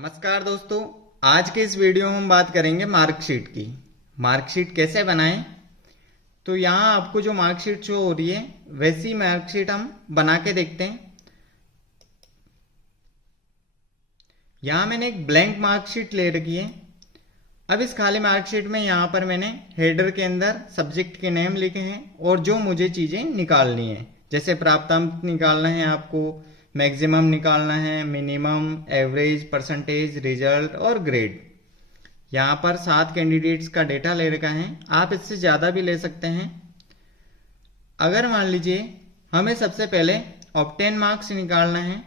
नमस्कार दोस्तों। आज के इस वीडियो में हम बात करेंगे मार्कशीट की। मार्कशीट कैसे बनाएं। तो यहाँ आपको जो मार्कशीट शो हो रही है वैसी मार्कशीट हम बना के देखते हैं। यहाँ मैंने एक ब्लैंक मार्कशीट ले रखी है। अब इस खाली मार्कशीट में यहाँ पर मैंने हेडर के अंदर सब्जेक्ट के नेम लिखे हैं और जो मुझे चीज़ें निकालनी है, जैसे प्राप्तांक निकालना है, आपको मैक्सिमम निकालना है, मिनिमम, एवरेज, परसेंटेज, रिजल्ट और ग्रेड। यहाँ पर 7 कैंडिडेट्स का डेटा ले रखा है। आप इससे ज़्यादा भी ले सकते हैं। अगर मान लीजिए हमें सबसे पहले ऑब्टेन मार्क्स निकालना है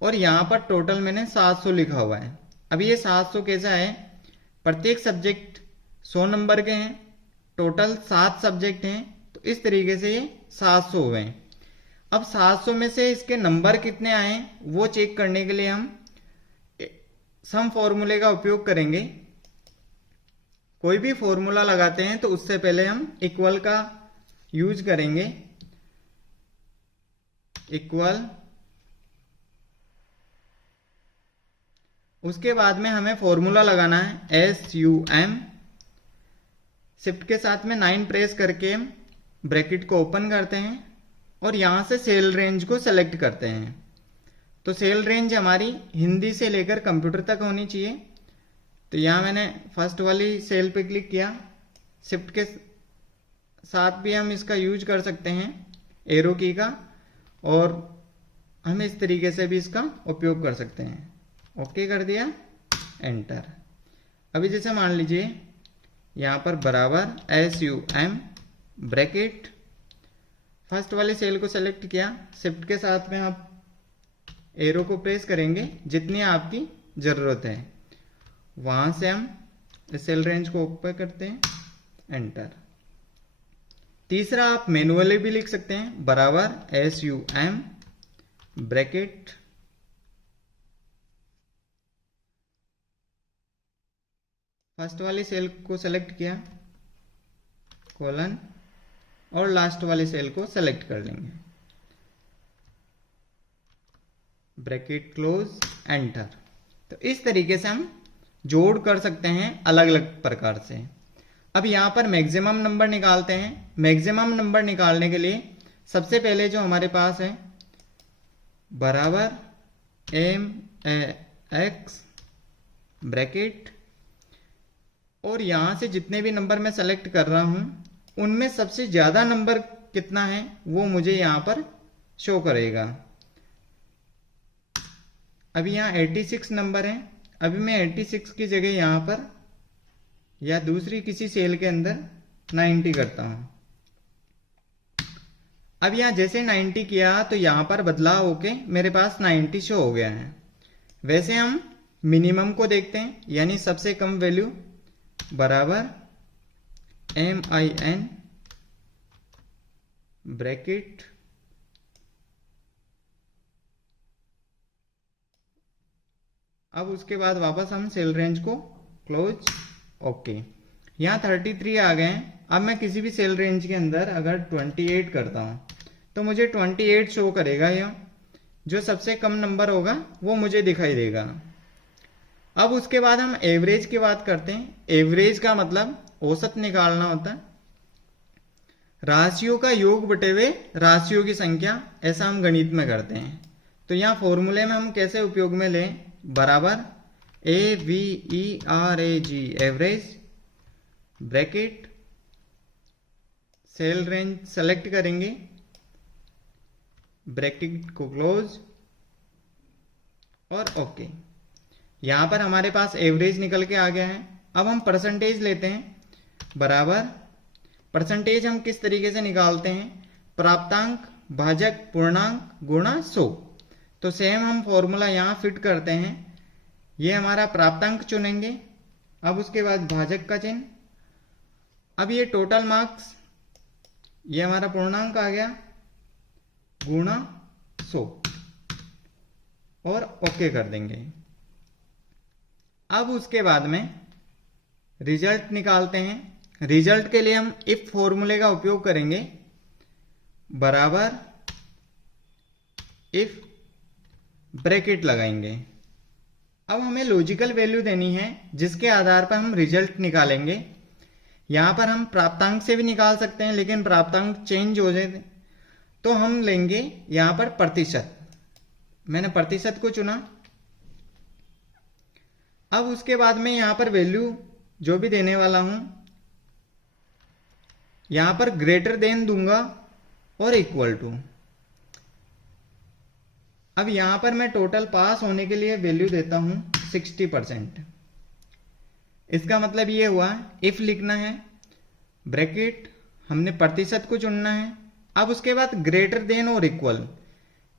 और यहाँ पर टोटल मैंने 700 लिखा हुआ है। अब ये 700 कैसा है, प्रत्येक सब्जेक्ट 100 नंबर के हैं, टोटल 7 सब्जेक्ट हैं, तो इस तरीके से ये 700 हुए हैं। अब 700 में से इसके नंबर कितने आए वो चेक करने के लिए हम सम फॉर्मूले का उपयोग करेंगे। कोई भी फॉर्मूला लगाते हैं तो उससे पहले हम इक्वल का यूज करेंगे। इक्वल, उसके बाद में हमें फॉर्मूला लगाना है SUM। शिफ्ट के साथ में 9 प्रेस करके हम ब्रैकेट को ओपन करते हैं और यहां से सेल रेंज को सेलेक्ट करते हैं। तो सेल रेंज हमारी हिंदी से लेकर कंप्यूटर तक होनी चाहिए। तो यहां मैंने फर्स्ट वाली सेल पे क्लिक किया। शिफ्ट के साथ भी हम इसका यूज कर सकते हैं, एरो की का, और हम इस तरीके से भी इसका उपयोग कर सकते हैं। ओके कर दिया, एंटर। अभी जैसे मान लीजिए यहाँ पर बराबर SUM ब्रैकेट, फर्स्ट वाली सेल को सेलेक्ट किया। शिफ्ट के साथ में आप एरो को प्रेस करेंगे जितनी आपकी ज़रूरत है। वहाँ से हम इस सेल रेंज को ओपन करते हैं, एंटर। तीसरा आप मैनुअली भी लिख सकते हैं, बराबर SUM ब्रैकेट, फर्स्ट वाली सेल को सेलेक्ट किया, कोलन, और लास्ट वाली सेल को सेलेक्ट कर लेंगे, ब्रैकेट क्लोज, एंटर। तो इस तरीके से हम जोड़ कर सकते हैं अलग अलग प्रकार से। अब यहाँ पर मैक्सिमम नंबर निकालते हैं। मैक्सिमम नंबर निकालने के लिए सबसे पहले जो हमारे पास है, बराबर MAX ब्रैकेट, और यहां से जितने भी नंबर मैं सेलेक्ट कर रहा हूं उनमें सबसे ज्यादा नंबर कितना है वो मुझे यहां पर शो करेगा। अभी यहां 86 नंबर है। अभी मैं 86 की जगह यहां पर या दूसरी किसी सेल के अंदर 90 करता हूं। अब यहां जैसे 90 किया तो यहां पर बदलाव होके मेरे पास 90 शो हो गया है। वैसे हम मिनिमम को देखते हैं, यानी सबसे कम वैल्यू, बराबर MIN ब्रैकेट, अब उसके बाद वापस हम सेल रेंज को क्लोज, ओके। यहाँ 33 आ गए हैं। अब मैं किसी भी सेल रेंज के अंदर अगर 28 करता हूं तो मुझे 28 शो करेगा। यह जो सबसे कम नंबर होगा वो मुझे दिखाई देगा। अब उसके बाद हम एवरेज की बात करते हैं। एवरेज का मतलब औसत निकालना होता है। राशियों का योग बटे हुए राशियों की संख्या, ऐसा हम गणित में करते हैं। तो यहाँ फॉर्मूले में हम कैसे उपयोग में लें, बराबर AVERAG average bracket, cell range select करेंगे, ब्रैकेट को क्लोज और ओके। यहां पर हमारे पास एवरेज निकल के आ गया है। अब हम परसेंटेज लेते हैं, बराबर परसेंटेज हम किस तरीके से निकालते हैं, प्राप्तांक भाजक पूर्णांक गुणा 100। तो सेम हम फॉर्मूला यहां फिट करते हैं। ये हमारा प्राप्तांक चुनेंगे, अब उसके बाद भाजक का चिन्ह। अब ये टोटल मार्क्स, ये हमारा पूर्णांक आ गया, गुणा 100 और ओके कर देंगे। अब उसके बाद में रिजल्ट निकालते हैं। रिजल्ट के लिए हम इफ फॉर्मूले का उपयोग करेंगे, बराबर इफ ब्रैकेट लगाएंगे, अब हमें लॉजिकल वैल्यू देनी है जिसके आधार पर हम रिजल्ट निकालेंगे। यहां पर हम प्राप्तांक से भी निकाल सकते हैं, लेकिन प्राप्तांक चेंज हो जाए तो हम लेंगे यहां पर प्रतिशत। मैंने प्रतिशत को चुना। अब उसके बाद में यहां पर वैल्यू जो भी देने वाला हूं, यहां पर ग्रेटर देन दूंगा और इक्वल टू। अब यहां पर मैं टोटल पास होने के लिए वैल्यू देता हूं 60%। इसका मतलब ये हुआ इफ लिखना है, ब्रैकेट हमने प्रतिशत को चुनना है। अब उसके बाद ग्रेटर देन और इक्वल,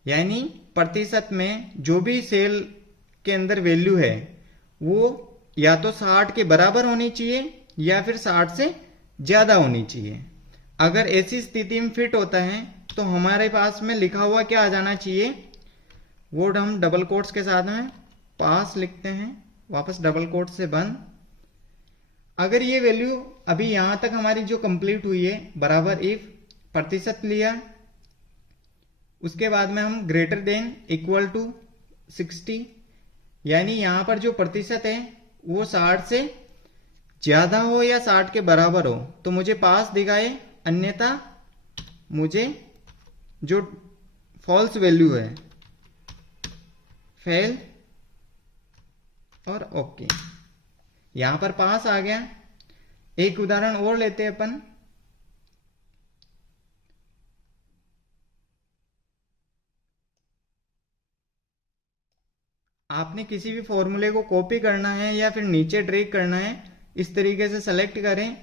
यानी प्रतिशत में जो भी सेल के अंदर वैल्यू है वो या तो 60 के बराबर होनी चाहिए या फिर 60 से ज्यादा होनी चाहिए। अगर ऐसी स्थिति में फिट होता है तो हमारे पास में लिखा हुआ क्या आ जाना चाहिए, वो हम डबल कोट्स के साथ में पास लिखते हैं, वापस डबल कोट से बंद। अगर ये वैल्यू अभी यहां तक हमारी जो कंप्लीट हुई है बराबर इफ प्रतिशत लिया, उसके बाद में हम ग्रेटर देन इक्वल टू 60, यानी यहां पर जो प्रतिशत है वो 60 से ज्यादा हो या 60 के बराबर हो तो मुझे पास दिखाए, अन्यथा मुझे जो फॉल्स वैल्यू है फेल और ओके। यहां पर पास आ गया। एक उदाहरण और लेते हैं अपन। आपने किसी भी फॉर्मूले को कॉपी करना है या फिर नीचे ड्रैग करना है, इस तरीके से सेलेक्ट करें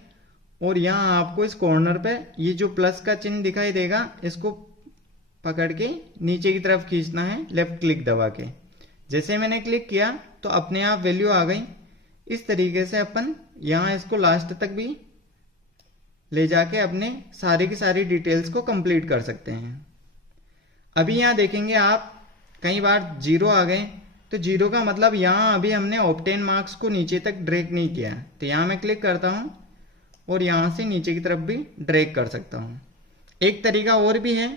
और यहां आपको इस कॉर्नर पे ये जो प्लस का चिन्ह दिखाई देगा इसको पकड़ के नीचे की तरफ खींचना है लेफ्ट क्लिक दबा के। जैसे मैंने क्लिक किया तो अपने आप वैल्यू आ गई। इस तरीके से अपन यहां इसको लास्ट तक भी ले जाके अपने सारी की सारी डिटेल्स को कंप्लीट कर सकते हैं। अभी यहां देखेंगे आप कई बार जीरो आ गए, तो जीरो का मतलब यहां अभी हमने ऑब्टेन मार्क्स को नीचे तक ड्रैग नहीं किया। तो यहां मैं क्लिक करता हूं और यहां से नीचे की तरफ भी ड्रैग कर सकता हूं। एक तरीका और भी है,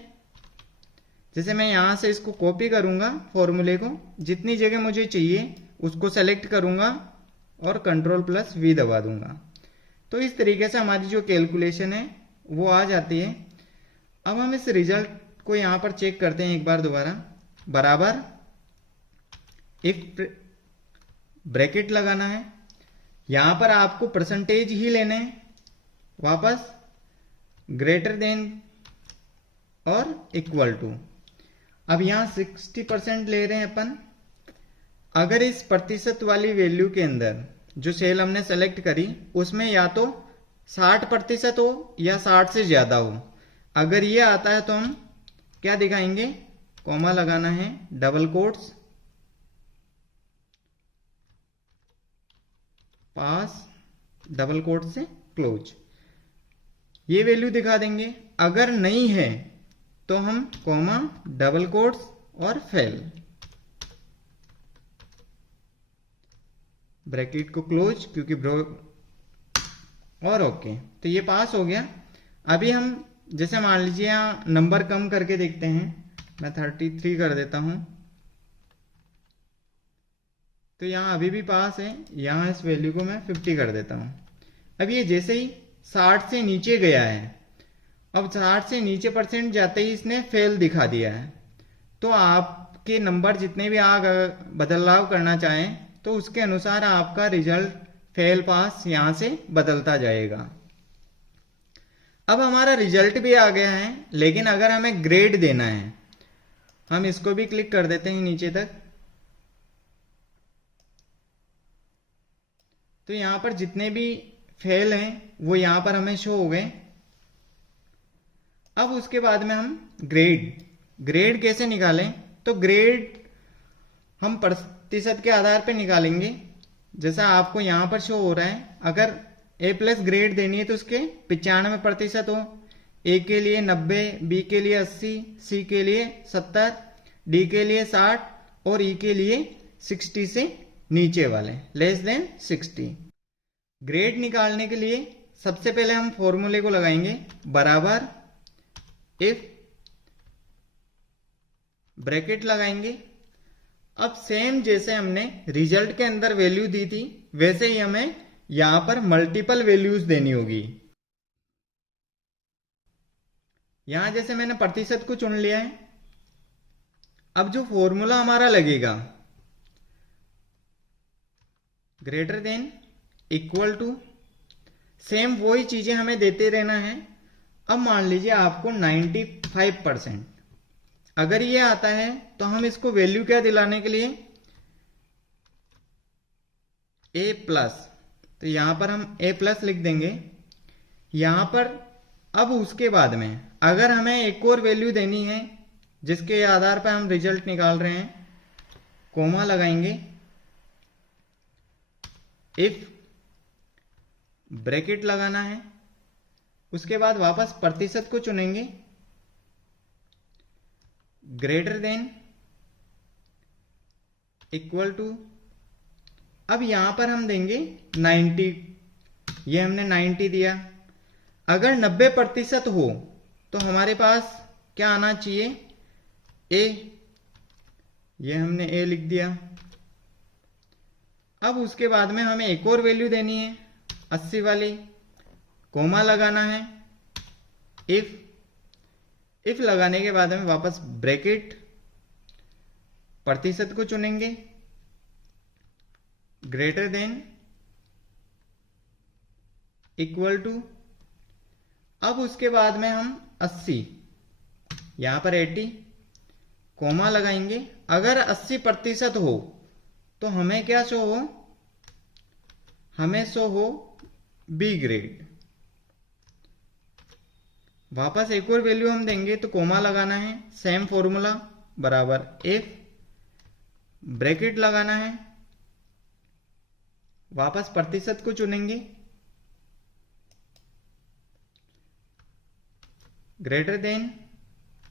जैसे मैं यहां से इसको कॉपी करूंगा फॉर्मूले को, जितनी जगह मुझे चाहिए उसको सेलेक्ट करूंगा और कंट्रोल प्लस वी दबा दूंगा। तो इस तरीके से हमारी जो कैलकुलेशन है वो आ जाती है। अब हम इस रिजल्ट को यहां पर चेक करते हैं एक बार दोबारा। बराबर इफ ब्रैकेट लगाना है, यहां पर आपको परसेंटेज ही लेने हैं, वापस ग्रेटर देन और इक्वल टू। अब यहां 60% ले रहे हैं अपन। अगर इस प्रतिशत वाली वैल्यू के अंदर जो सेल हमने सेलेक्ट करी उसमें या तो 60% हो या 60 से ज्यादा हो, अगर ये आता है तो हम क्या दिखाएंगे, कॉमा लगाना है, डबल कोट्स, पास, डबल कोट से क्लोज, ये वैल्यू दिखा देंगे। अगर नहीं है तो हम कॉमा, डबल कोट्स और फेल, ब्रैकेट को क्लोज क्योंकि और ओके। तो ये पास हो गया। अभी हम जैसे मान लीजिए यहां नंबर कम करके देखते हैं, मैं 33 कर देता हूं, तो यहां अभी भी पास है। यहां इस वैल्यू को मैं 50 कर देता हूं। अब ये जैसे ही 60 से नीचे गया है, अब 60 से नीचे परसेंट जाते ही इसने फेल दिखा दिया है। तो आपके नंबर जितने भी आप बदलाव करना चाहें तो उसके अनुसार आपका रिजल्ट फेल पास यहां से बदलता जाएगा। अब हमारा रिजल्ट भी आ गया है, लेकिन अगर हमें ग्रेड देना है, हम इसको भी क्लिक कर देते हैं नीचे तक। तो यहां पर जितने भी फेल हैं वो यहां पर हमें शो हो गए। अब उसके बाद में हम ग्रेड कैसे निकालें, तो ग्रेड हम प्रतिशत के आधार पर निकालेंगे, जैसा आपको यहां पर शो हो रहा है। अगर A+ ग्रेड देनी है तो उसके 95% हो, ए के लिए 90, बी के लिए 80, सी के लिए 70, डी के लिए 60 और ई के लिए 60 से नीचे वाले लेस देन 60। ग्रेड निकालने के लिए सबसे पहले हम फॉर्मूले को लगाएंगे, बराबर इफ ब्रैकेट लगाएंगे। अब सेम जैसे हमने रिजल्ट के अंदर वैल्यू दी थी वैसे ही हमें यहां पर मल्टीपल वैल्यूज देनी होगी। यहां जैसे मैंने प्रतिशत को चुन लिया है। अब जो फॉर्मूला हमारा लगेगा greater than equal to, same वही चीजें हमें देते रहना है। अब मान लीजिए आपको 95% अगर ये आता है तो हम इसको वैल्यू क्या दिलाने के लिए ए प्लस, तो यहां पर हम ए प्लस लिख देंगे। यहां पर अब उसके बाद में अगर हमें एक और वैल्यू देनी है जिसके आधार पर हम रिजल्ट निकाल रहे हैं, कोमा लगाएंगे, इफ ब्रैकेट लगाना है, उसके बाद वापस प्रतिशत को चुनेंगे, ग्रेटर देन इक्वल टू, अब यहां पर हम देंगे 90, ये हमने 90 दिया। अगर 90% हो तो हमारे पास क्या आना चाहिए ए, ये हमने ए लिख दिया। अब उसके बाद में हमें एक और वैल्यू देनी है 80 वाली, कोमा लगाना है, इफ लगाने के बाद में वापस ब्रैकेट, प्रतिशत को चुनेंगे, ग्रेटर देन इक्वल टू, अब उसके बाद में हम 80, यहां पर 80, कोमा लगाएंगे। अगर 80% हो तो हमें क्या शो हो, हमें शो हो बी ग्रेड। वापस एक और वैल्यू हम देंगे तो कोमा लगाना है, सेम फॉर्मूला बराबर इफ, ब्रैकेट लगाना है, वापस प्रतिशत को चुनेंगे, ग्रेटर देन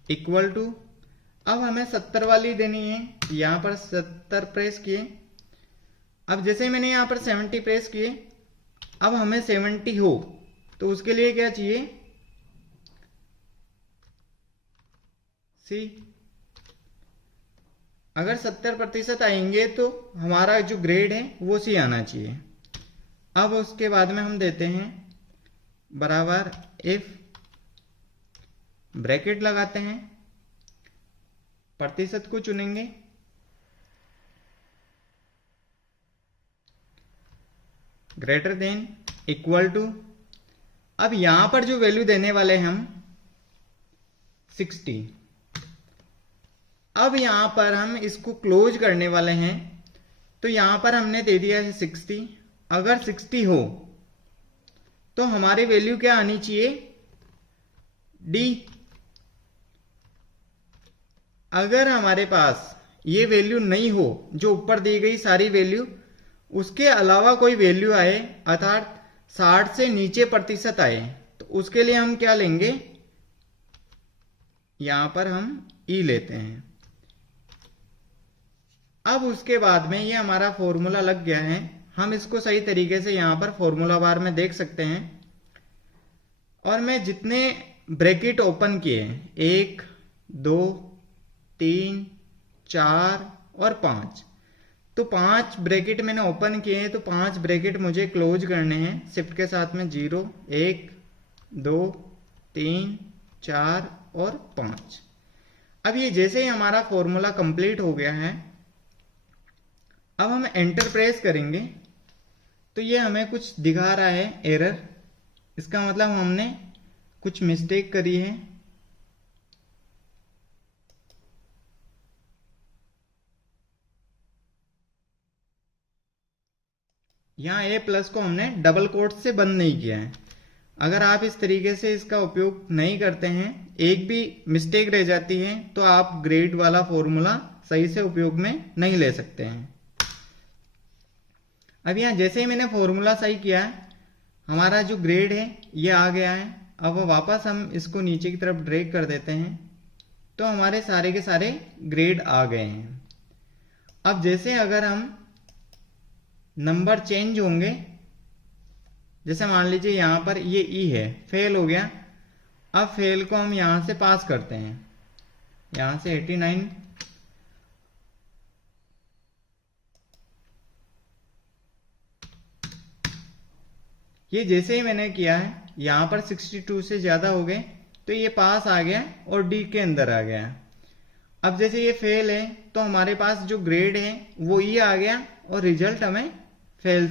इक्वल टू, अब हमें 70 वाली देनी है, यहां पर 70 प्रेस किए। अब जैसे मैंने यहां पर 70 प्रेस किए, अब हमें 70 हो तो उसके लिए क्या चाहिए, सी। अगर 70% आएंगे तो हमारा जो ग्रेड है वो सी आना चाहिए। अब उसके बाद में हम देते हैं बराबर इफ, ब्रैकेट लगाते हैं, प्रतिशत को चुनेंगे, ग्रेटर देन इक्वल टू, अब यहां पर जो वैल्यू देने वाले हैं हम 60। अब यहां पर हम इसको क्लोज करने वाले हैं तो यहां पर हमने दे दिया है 60। अगर 60 हो तो हमारी वैल्यू क्या आनी चाहिए, डी। अगर हमारे पास ये वैल्यू नहीं हो, जो ऊपर दी गई सारी वैल्यू, उसके अलावा कोई वैल्यू आए अर्थात 60 से नीचे प्रतिशत आए, तो उसके लिए हम क्या लेंगे, यहां पर हम ई लेते हैं। अब उसके बाद में ये हमारा फॉर्मूला लग गया है। हम इसको सही तरीके से यहां पर फॉर्मूला बार में देख सकते हैं। और मैं जितने ब्रैकेट ओपन किए, 1 2 3 4 और 5, तो 5 ब्रैकेट मैंने ओपन किए हैं, तो 5 ब्रैकेट मुझे क्लोज करने हैं शिफ्ट के साथ में 0 1 2 3 4 और 5। अब ये जैसे ही हमारा फॉर्मूला कंप्लीट हो गया है, अब हम एंटर प्रेस करेंगे तो ये हमें कुछ दिखा रहा है एरर। इसका मतलब हमने कुछ मिस्टेक करी है। यहां ए प्लस को हमने डबल कोट से बंद नहीं किया है। अगर आप इस तरीके से इसका उपयोग नहीं करते हैं, एक भी मिस्टेक रह जाती है, तो आप ग्रेड वाला फॉर्मूला सही से उपयोग में नहीं ले सकते हैं। अब यहां जैसे ही मैंने फॉर्मूला सही किया है, हमारा जो ग्रेड है ये आ गया है। अब वापस हम इसको नीचे की तरफ ड्रैग कर देते हैं तो हमारे सारे के सारे ग्रेड आ गए हैं। अब जैसे अगर हम नंबर चेंज होंगे, जैसे मान लीजिए यहां पर ये ई है, फेल हो गया। अब फेल को हम यहां से पास करते हैं, यहां से 89 ये जैसे ही मैंने किया है, यहाँ पर 62 से ज़्यादा हो गए तो ये पास आ गया और डी के अंदर आ गया। अब जैसे ये फेल है तो हमारे पास जो ग्रेड है वो ई आ गया और रिजल्ट हमें फेल